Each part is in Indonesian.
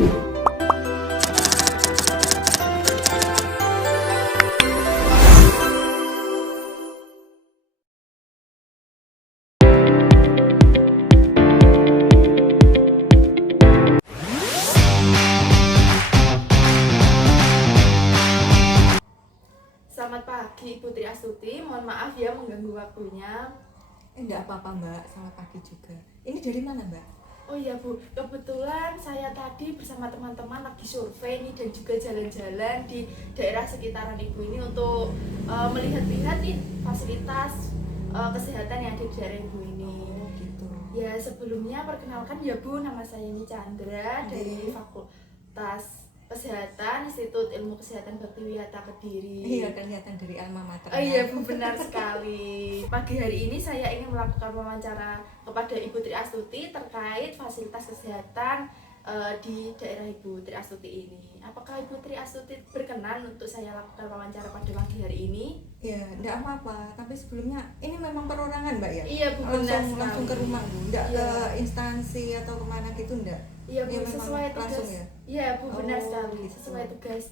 Selamat pagi Ibu Tri Astuti, mohon maaf ya mengganggu waktunya. Enggak apa-apa Mbak, selamat pagi juga. Ini dari mana Mbak? Oh iya Bu, kebetulan saya tadi bersama teman-teman lagi survei nih dan juga jalan-jalan di daerah sekitaran Ibu ini untuk melihat-lihat nih fasilitas kesehatan yang ada di daerah Ibu ini. Oh gitu. Ya sebelumnya perkenalkan ya Bu, nama saya ini Chandra dari Fakultas Kesehatan Institut Ilmu Kesehatan Baktiwiyata Kediri. Iya, kelihatan dari alma mater. Oh iya Bu, benar sekali. Pagi hari ini saya ingin melakukan wawancara kepada Ibu Tri Astuti terkait fasilitas kesehatan di daerah Ibu Tri Astuti ini. Apakah Ibu Tri Astuti berkenan untuk saya lakukan wawancara pada pagi hari ini? Ya, enggak apa-apa. Tapi sebelumnya ini memang perorangan Mbak ya? Iya Bu, benar sekali. Langsung ke rumah Bu, enggak Iya. ke instansi atau kemana gitu enggak? Iya Bu, Ya, memang sesuai tugas. langsung ya? Iya Bu, benar Oh, sekali. gitu. Sesuai tugas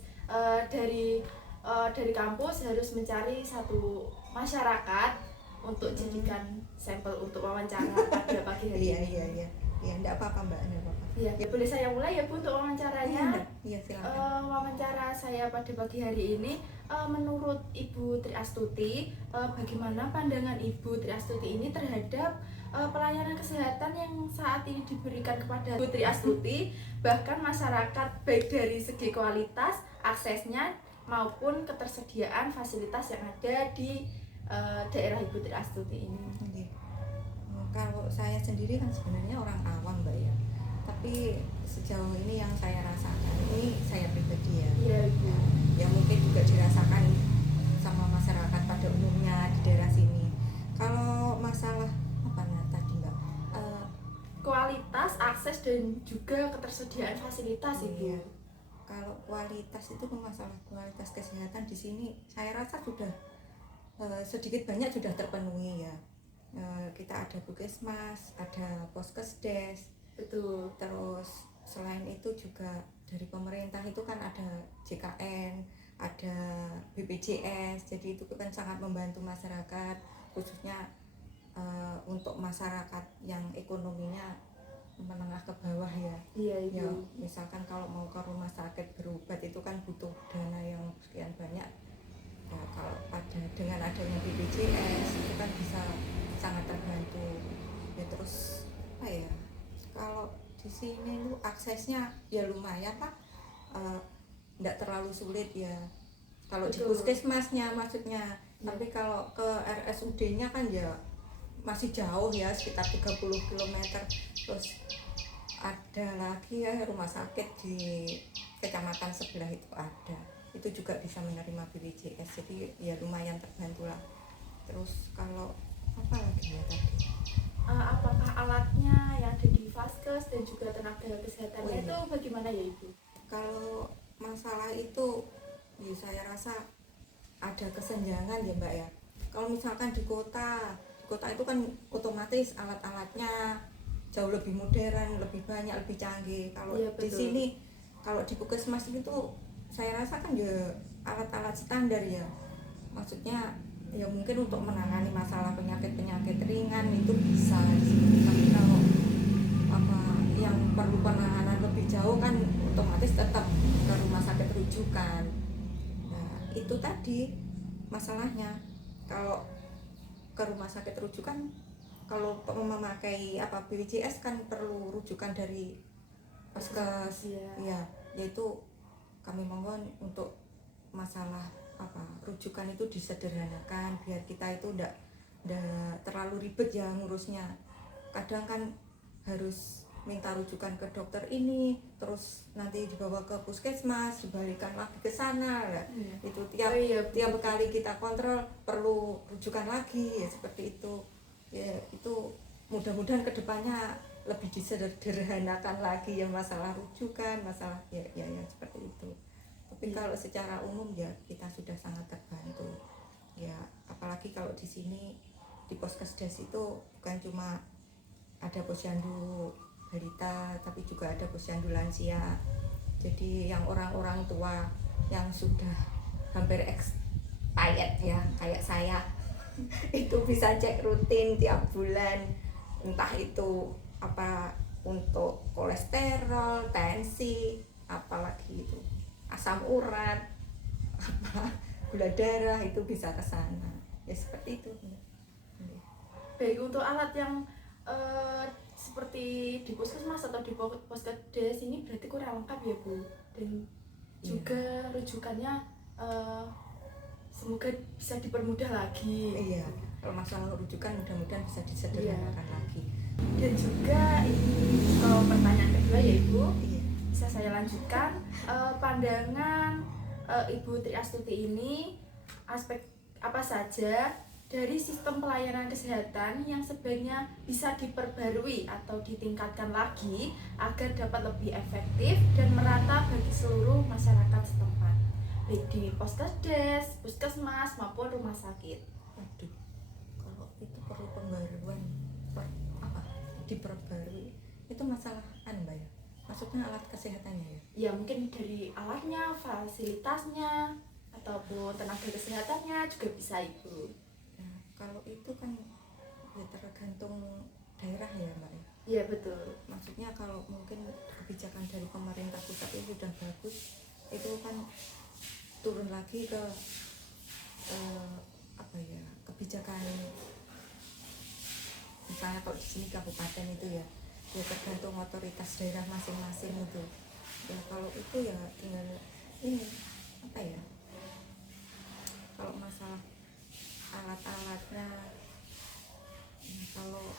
dari kampus harus mencari satu masyarakat untuk jadikan sampel untuk wawancara pada pagi hari Iya, ini. iya. Ya, enggak apa-apa Mbak, enggak apa-apa. Iya, ya boleh saya mulai ya Bu untuk wawancaranya. Iya, silakan. Wawancara saya pada pagi hari ini, menurut Ibu Tri Astuti, bagaimana pandangan Ibu Tri Astuti ini terhadap pelayanan kesehatan yang saat ini diberikan kepada Ibu Tri Astuti, bahkan masyarakat baik dari segi kualitas, aksesnya maupun ketersediaan fasilitas yang ada di daerah Ibu Tri Astuti ini. Oke. Kalau saya sendiri kan sebenarnya orang awam Mbak ya. Tapi sejauh ini yang saya rasakan, ini saya pribadi ya. Iya Ibu. Ya mungkin juga dirasakan sama masyarakat pada umumnya di daerah sini. Kalau masalah apa tadi Mbak? Kualitas, akses dan juga ketersediaan fasilitas Ibu. Iya. Kalau kualitas itu masalah kualitas kesehatan di sini saya rasa sudah sedikit banyak sudah terpenuhi ya. Kita ada puskesmas, ada poskesdes, Betul. terus selain itu juga dari pemerintah itu kan ada JKN, ada BPJS, jadi itu kan sangat membantu masyarakat, khususnya untuk masyarakat yang ekonominya menengah ke bawah ya. Iya Ibu. Ya misalkan kalau mau ke rumah sakit berobat itu kan butuh dana yang sekian banyak. Ya kalau dengan adanya BPJS itu kan bisa sangat terbantu. Ya terus apa ya? Kalau di sini lu aksesnya ya lumayan Pak, nggak terlalu sulit ya. Kalau di Betul. puskesmasnya maksudnya, Ya. tapi kalau ke RSUD-nya kan ya masih jauh ya, sekitar 30 km. Terus ada lagi ya rumah sakit di kecamatan sebelah itu ada. Itu juga bisa menerima BPJS, jadi ya lumayan terbantu lah. Terus kalau apa lagi ya tadi? Apakah alatnya yang ada di Vaskes dan juga tenaga kesehatannya Oh, iya. itu bagaimana ya Ibu? Kalau masalah itu ya saya rasa ada kesenjangan ya Mbak ya. Kalau misalkan di kota itu kan otomatis alat-alatnya jauh lebih modern, lebih banyak, lebih canggih. Kalau Iya, di betul. sini, kalau di puskesmas itu saya rasa kan ya alat-alat standar ya. Maksudnya ya mungkin untuk menangani masalah penyakit-penyakit ringan itu bisa di sini. Tapi kalau apa yang perlu penanganan lebih jauh kan otomatis tetap ke rumah sakit rujukan. Nah itu tadi masalahnya, kalau ke rumah sakit rujukan, kalau memakai apa BPJS kan perlu rujukan dari Vaskes. Iya. Ya, yaitu kami mohon untuk masalah apa rujukan itu disederhanakan biar kita itu ndak terlalu ribet ya ngurusnya. Kadang kan harus minta rujukan ke dokter ini, terus nanti dibawa ke puskesmas, dibalikan lagi ke sana. Itu tiap kali kita kontrol perlu rujukan lagi ya, seperti itu. Ya itu mudah-mudahan kedepannya lebih disederhanakan lagi ya masalah rujukan, masalah ya seperti itu. Tapi kalau secara umum ya kita sudah sangat terbantu. Ya apalagi kalau di sini di Poskesdes itu bukan cuma ada posyandu balita tapi juga ada posyandu lansia. Jadi yang orang-orang tua yang sudah hampir expired ya kayak saya itu bisa cek rutin tiap bulan, entah itu apa untuk kolesterol, tensi, apalagi itu asam urat, apa gula darah, itu bisa ke sana. Ya seperti itu. Baik, untuk alat yang seperti di puskesmas atau di poskesdes ini berarti kurang lengkap ya Bu, dan juga rujukannya semoga bisa dipermudah lagi. Iya, kalau masalah rujukan mudah-mudahan bisa disederhanakan lagi. Dan juga ini pertanyaan kedua ya Ibu, Iya. bisa saya lanjutkan. Pandangan Ibu Tri Astuti ini, aspek apa saja dari sistem pelayanan kesehatan yang sebaiknya bisa diperbarui atau ditingkatkan lagi agar dapat lebih efektif dan merata bagi seluruh masyarakat setempat, baik di poskesdes, puskesmas maupun rumah sakit. Waduh, kalau itu perlu pembaruan, diperbarui, itu masalah Mbak ya? Maksudnya alat kesehatannya ya? Ya mungkin dari alatnya, fasilitasnya, ataupun tenaga kesehatannya juga bisa Ibu. Nah, kalau itu kan ya tergantung daerah ya Mbak ya? Iya betul. Maksudnya kalau mungkin kebijakan dari pemerintah pusat itu sudah bagus, itu kan turun lagi ke kebijakan, misalnya kalau di sini kabupaten itu ya tergantung otoritas daerah masing-masing itu. Ya kalau itu ya tinggal ini kalau masalah alat-alatnya, kalau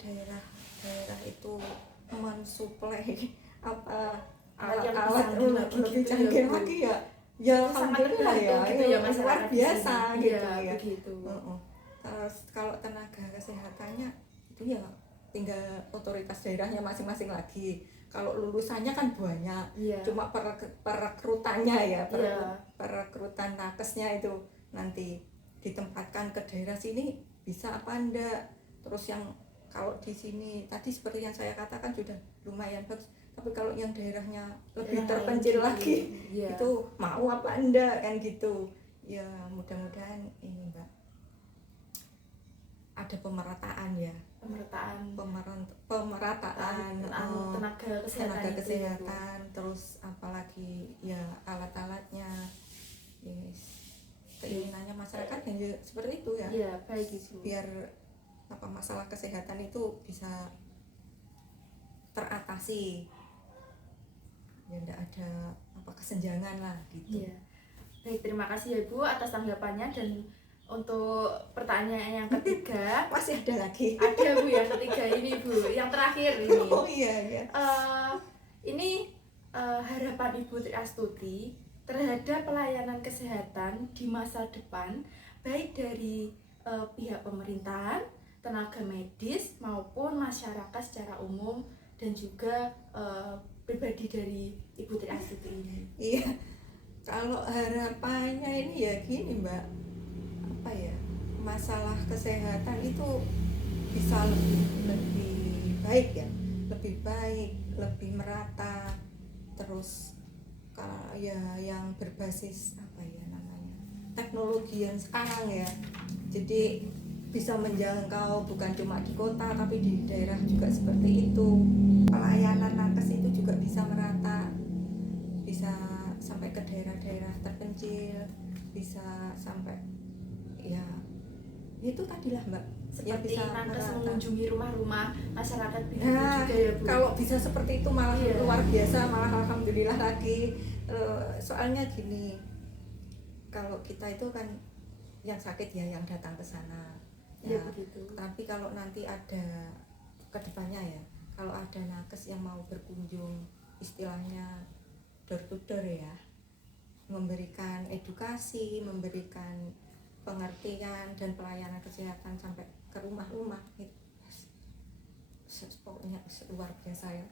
daerah itu mensuplai alat-alat lebih canggih lagi ya alhamdulillah ya, gitu ya, luar biasa gitu ya. Begitu. Kalau tenaga kesehatannya itu ya tinggal otoritas daerahnya masing-masing lagi. Kalau lulusannya kan banyak, cuma perekrutannya ya, perekrutan nakesnya itu nanti ditempatkan ke daerah sini bisa apa enggak. Terus yang kalau di sini tadi seperti yang saya katakan sudah lumayan bagus, tapi kalau yang daerahnya lebih terpencil lagi, itu mau apa enggak kan gitu. Ya mudah-mudahan ini Mbak ada pemerataan ya, pemerataan tenaga kesehatan, terus apalagi ya alat-alatnya. Yes. Keinginannya masyarakat yang seperti itu ya. Iya, baik Ibu. Biar masalah kesehatan itu bisa teratasi. Ya enggak ada kesenjangan lah gitu. Iya. Baik, terima kasih ya Ibu atas tanggapannya. Dan untuk pertanyaan yang ketiga masih ada lagi. Ada Bu, yang ketiga ini Bu, yang terakhir ini. Oh iya. Ini harapan Ibu Tri Astuti terhadap pelayanan kesehatan di masa depan, baik dari pihak pemerintahan, tenaga medis maupun masyarakat secara umum, dan juga pribadi dari Ibu Tri Astuti ini. Iya, kalau harapannya ini ya gini Mbak, masalah kesehatan itu bisa lebih baik ya, lebih merata, terus ya yang berbasis teknologi yang sekarang ya, jadi bisa menjangkau bukan cuma di kota tapi di daerah juga seperti itu. Pelayanan nakes itu juga bisa merata, bisa sampai ke daerah-daerah terpencil, bisa sampai ya itu tadilah Mbak, seperti bisa nakes merata, mengunjungi rumah-rumah masyarakat juga ya Bu. Kalau bisa seperti itu malah luar biasa, malah alhamdulillah lagi. Soalnya gini, kalau kita itu kan yang sakit ya yang datang ke sana ya, begitu. Tapi kalau nanti ada kedepannya ya, kalau ada nakes yang mau berkunjung, istilahnya door to door ya, memberikan edukasi, memberikan pengertian dan pelayanan kesehatan sampai ke rumah-rumah, itu pokoknya luar biasa ya.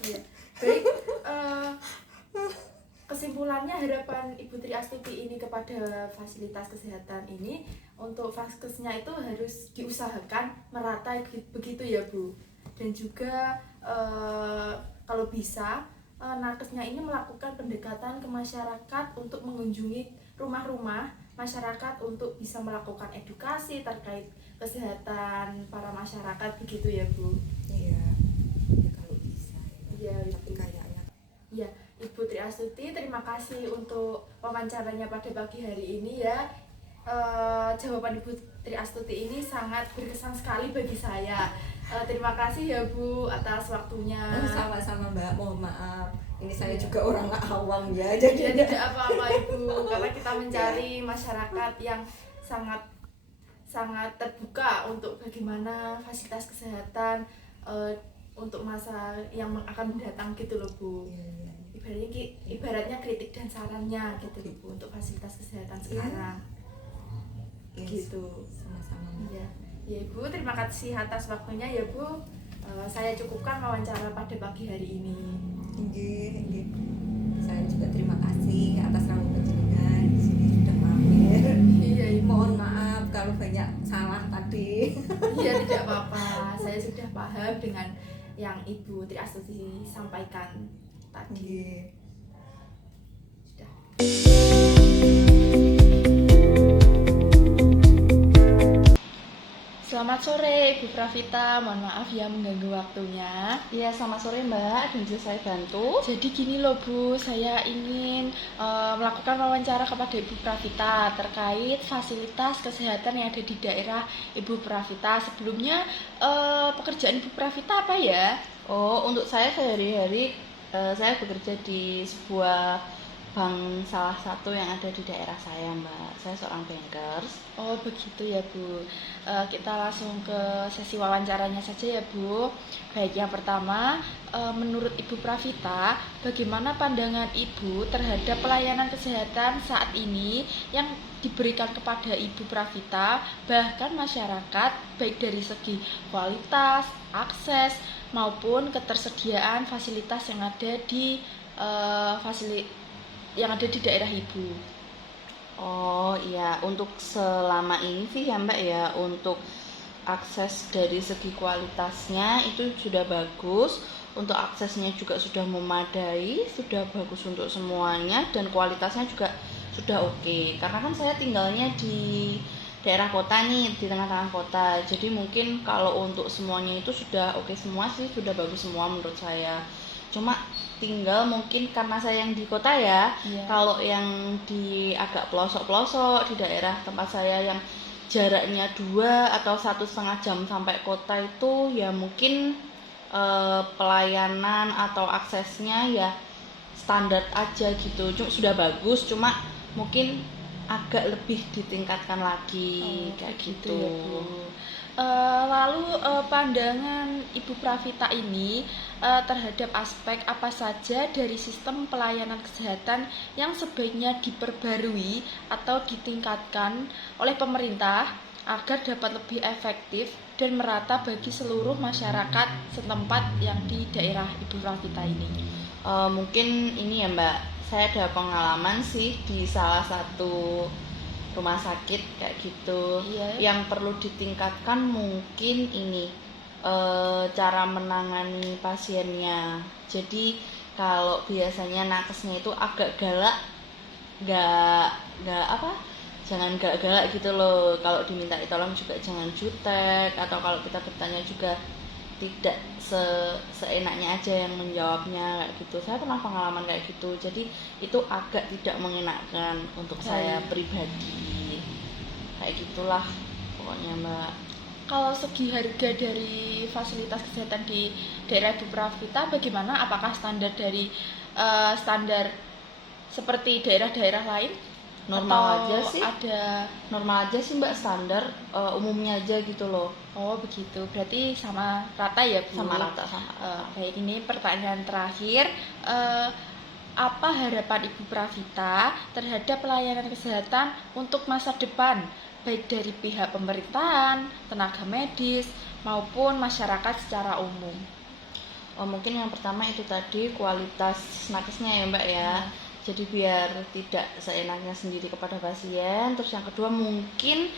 Iya. Baik, kesimpulannya harapan Ibu Tri Astuti ini kepada fasilitas kesehatan ini, untuk vaskesnya itu harus diusahakan merata begitu ya Bu. Dan juga kalau bisa nakesnya ini melakukan pendekatan ke masyarakat untuk mengunjungi rumah-rumah masyarakat untuk bisa melakukan edukasi terkait kesehatan para masyarakat begitu ya Bu. Iya, ya kalau bisa ya. Iya Tapi Ibu. kayaknya Ya, Ibu Tri Astuti, terima kasih untuk wawancaranya pada pagi hari ini ya. Jawaban Ibu Tri Astuti ini sangat berkesan sekali bagi saya. Terima kasih ya Bu atas waktunya. sama-sama Mbak, mohon maaf. Ini saya Iya. juga orang awam ya, Ya, jadi tidak apa-apa Ibu, karena kita mencari masyarakat yang sangat sangat terbuka untuk bagaimana fasilitas kesehatan untuk masa yang akan mendatang gitu loh Bu. Iya, iya. Ibaratnya kritik dan sarannya gitu loh Bu untuk fasilitas kesehatan sekarang. Iya, Gitu. sama-sama Mbak. Ya, ya Ibu, terima kasih atas waktunya ya Bu. Saya cukupkan wawancara pada pagi hari ini. Nggih. Saya juga terima kasih atas rawuh panjenengan di sini sudah mampir. Iya Ibu. Mohon maaf kalau banyak salah tadi. Iya tidak apa-apa. Saya sudah paham dengan yang Ibu Tri Astuti sampaikan tadi. Nggih. Sudah. Selamat sore Ibu Pravita, mohon maaf ya mengganggu waktunya. Iya, selamat sore Mbak, dan bisa saya bantu? Jadi gini loh Bu, saya ingin melakukan wawancara kepada Ibu Pravita terkait fasilitas kesehatan yang ada di daerah Ibu Pravita. Sebelumnya pekerjaan Ibu Pravita apa ya? Oh, untuk saya sehari-hari saya bekerja di sebuah bank salah satu yang ada di daerah saya Mbak. Saya seorang bankers. Oh begitu ya Bu. Kita langsung ke sesi wawancaranya saja ya Bu. Baik, yang pertama, menurut Ibu Pravita, bagaimana pandangan Ibu terhadap pelayanan kesehatan saat ini yang diberikan kepada Ibu Pravita, bahkan masyarakat, baik dari segi kualitas, akses, maupun ketersediaan fasilitas yang ada di di daerah Ibu. Oh iya, untuk selama ini sih ya Mbak ya, untuk akses dari segi kualitasnya itu sudah bagus, untuk aksesnya juga sudah memadai, sudah bagus untuk semuanya, dan kualitasnya juga sudah oke. Karena kan saya tinggalnya di daerah kota nih, di tengah-tengah kota, jadi mungkin kalau untuk semuanya itu sudah oke semua sih, sudah bagus semua menurut saya. Cuma tinggal mungkin karena saya yang di kota ya, kalau yang di agak pelosok-pelosok di daerah tempat saya yang jaraknya 2 atau 1,5 jam sampai kota itu ya mungkin pelayanan atau aksesnya ya standar aja gitu. Cuma sudah bagus, cuma mungkin agak lebih ditingkatkan lagi kayak gitu. Ya, Bu. Lalu pandangan Ibu Pravita ini terhadap aspek apa saja dari sistem pelayanan kesehatan yang sebaiknya diperbarui atau ditingkatkan oleh pemerintah agar dapat lebih efektif dan merata bagi seluruh masyarakat setempat yang di daerah Ibu Pravita ini. Mungkin ini ya Mbak, saya ada pengalaman sih di salah satu rumah sakit kayak gitu. Yang perlu ditingkatkan mungkin ini cara menangani pasiennya. Jadi kalau biasanya nakesnya itu agak galak, jangan galak-galak gitu loh. Kalau diminta tolong juga jangan jutek, atau kalau kita bertanya juga tidak seenaknya aja yang menjawabnya kayak gitu. Saya pernah pengalaman kayak gitu, jadi itu agak tidak mengenakan untuk saya pribadi. Kayak gitulah pokoknya Mbak. Kalau segi harga dari fasilitas kesehatan di daerah Ibu Pravita bagaimana? Apakah standar dari standar seperti daerah-daerah lain? Normal aja sih. Normal aja sih Mbak, standar umumnya aja gitu loh. Oh begitu, berarti sama rata ya Bu? Sama rata. Baik, ini pertanyaan terakhir. Apa harapan Ibu Pravita terhadap pelayanan kesehatan untuk masa depan, baik dari pihak pemerintahan, tenaga medis, maupun masyarakat secara umum? Mungkin yang pertama itu tadi kualitas nakesnya ya Mbak ya. Jadi biar tidak seenaknya sendiri kepada pasien. Terus yang kedua mungkin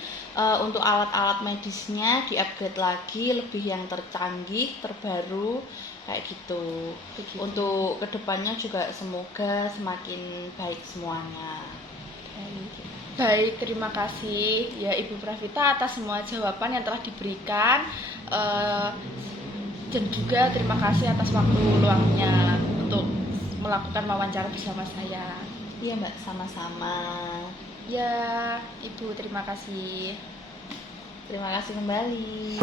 untuk alat-alat medisnya di-upgrade lagi, lebih yang tercanggih, terbaru, kayak gitu. Begitu. Untuk kedepannya juga semoga semakin baik semuanya. Baik, terima kasih ya Ibu Pravita atas semua jawaban yang telah diberikan. Dan juga terima kasih atas waktu luangnya untuk melakukan wawancara bersama saya. Iya Mbak, sama-sama. Ya, Ibu, terima kasih. Terima kasih kembali.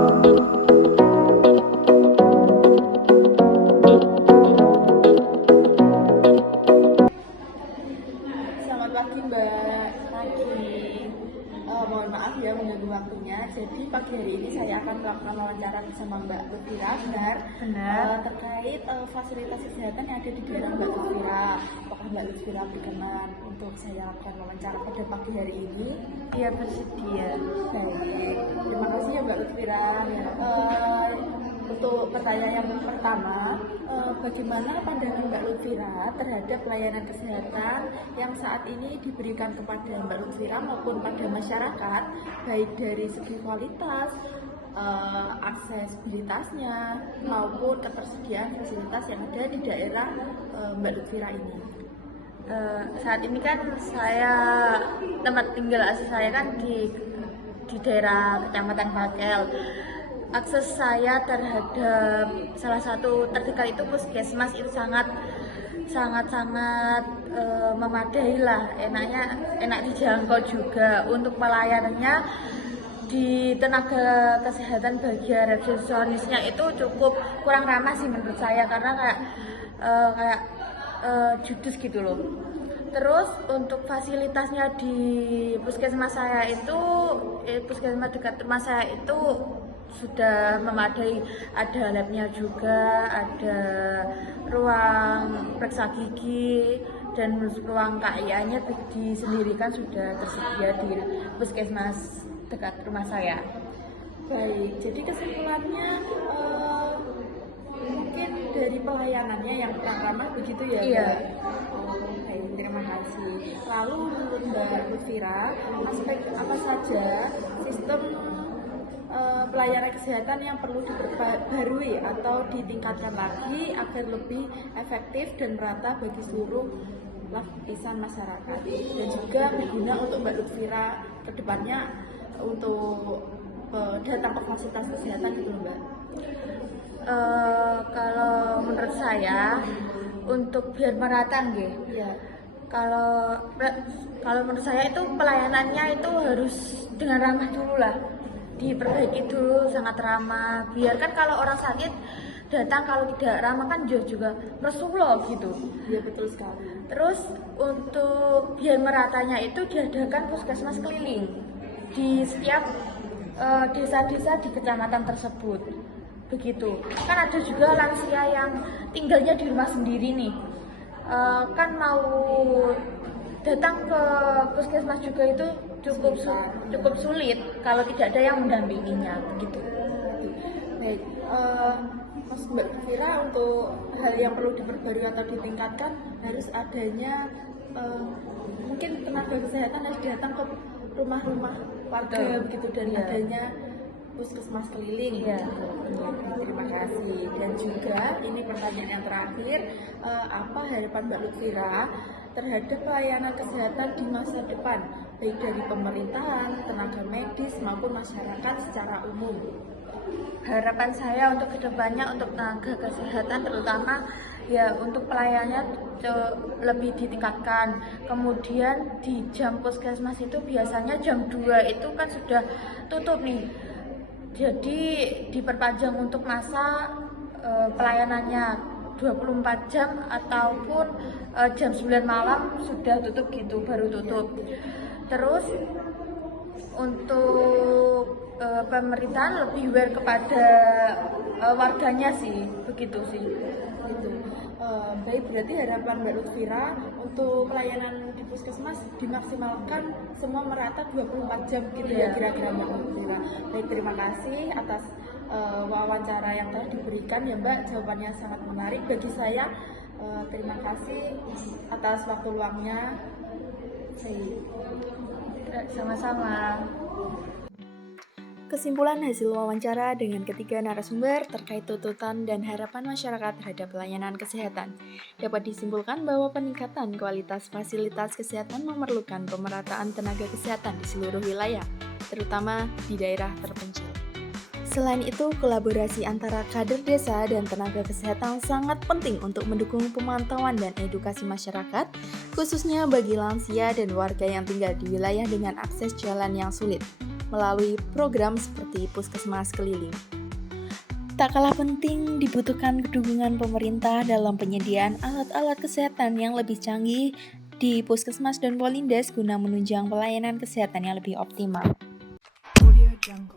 Selamat pagi Mbak. Pagi. Mohon maaf ya mengganggu waktunya. Jadi pagi hari ini saya akan melakukan wawancara bersama Mbak Lutfira, benar? Terkait fasilitas kesehatan yang ada di daerah Mbak Lutfira. Apakah Mbak Lutfira berkenan untuk saya lakukan wawancara pada pagi hari ini? Iya, bersedia. Baik, terima kasih ya Mbak Lutfira. Untuk pertanyaan yang pertama, bagaimana pandangan Mbak Lutfira terhadap pelayanan kesehatan yang saat ini diberikan kepada Mbak Lutfira maupun pada masyarakat, baik dari segi kualitas, aksesibilitasnya maupun ketersediaan fasilitas yang ada di daerah Mbak Lutfira ini? Saat ini kan tempat tinggal asli saya kan di daerah Kecamatan Pakel. Akses saya terhadap salah satu terdekat itu puskesmas itu sangat memadai lah, enak dijangkau juga. Untuk pelayanannya di tenaga kesehatan bagian resepsionisnya itu cukup kurang ramah sih menurut saya, karena kayak judes gitu loh. Terus untuk fasilitasnya di puskesmas saya itu, puskesmas dekat rumah saya itu sudah memadai. Ada labnya juga, ada ruang periksa gigi, dan ruang KIA-nya disendirikan sudah tersedia di puskesmas dekat rumah saya. Baik, jadi kesimpulannya mungkin dari pelayanannya yang kurang ramah begitu ya? Iya. Baik, terima kasih. Lalu menurut Mbak Lutfira, aspek apa saja sistem pelayanan kesehatan yang perlu diperbarui atau ditingkatkan lagi agar lebih efektif dan merata bagi seluruh lapisan masyarakat, dan juga berguna untuk Mbak Lutfira ke depannya untuk datang ke fasilitas kesehatan gitu loh Mbak? Kalau menurut saya, untuk biar merata nggih. Iya. Kalau menurut saya itu pelayanannya itu harus dengan ramah dulu lah, diperbaiki dulu, sangat ramah. Biarkan kalau orang sakit datang, kalau tidak ramah kan juga Rasulullah gitu. Iya, betul sekali. Terus untuk biar meratanya itu diadakan puskesmas keliling di setiap desa-desa di kecamatan tersebut. Begitu. Kan ada juga lansia yang tinggalnya di rumah sendiri nih. Kan mau datang ke puskesmas juga itu cukup sulit kalau tidak ada yang mendampinginya, begitu. Baik, Mas Mbak Lutfira, untuk hal yang perlu diperbarui atau ditingkatkan harus adanya mungkin tenaga kesehatan harus datang ke rumah-rumah warga. Betul. Begitu, dan Iya. adanya puskesmas keliling. Iya. Terima kasih. Dan juga ini pertanyaan yang terakhir, apa harapan Mbak Lutfira terhadap pelayanan kesehatan di masa depan, baik dari pemerintahan, tenaga medis maupun masyarakat secara umum? Harapan saya untuk kedepannya untuk tenaga kesehatan terutama ya untuk pelayanannya lebih ditingkatkan. Kemudian di jam puskesmas itu biasanya jam 2 itu kan sudah tutup nih. Jadi diperpanjang untuk masa pelayanannya 24 jam ataupun jam 9 malam sudah tutup gitu, baru tutup. Terus untuk pemerintahan lebih aware kepada warganya sih, begitu sih. Gitu. Baik, berarti harapan Mbak Lutfira untuk pelayanan di puskesmas dimaksimalkan semua merata 24 jam gitu ya, kira-kira Mbak Lutfira. Baik, terima kasih atas wawancara yang telah diberikan ya Mbak, jawabannya sangat menarik bagi saya. Terima kasih atas waktu luangnya. Sama-sama. Kesimpulan hasil wawancara dengan ketiga narasumber terkait tuntutan dan harapan masyarakat terhadap pelayanan kesehatan dapat disimpulkan bahwa peningkatan kualitas fasilitas kesehatan memerlukan pemerataan tenaga kesehatan di seluruh wilayah, terutama di daerah terpencil. Selain itu, kolaborasi antara kader desa dan tenaga kesehatan sangat penting untuk mendukung pemantauan dan edukasi masyarakat, khususnya bagi lansia dan warga yang tinggal di wilayah dengan akses jalan yang sulit, melalui program seperti Puskesmas Keliling. Tak kalah penting, dibutuhkan dukungan pemerintah dalam penyediaan alat-alat kesehatan yang lebih canggih di Puskesmas dan Polindes guna menunjang pelayanan kesehatan yang lebih optimal. Audio Jungle.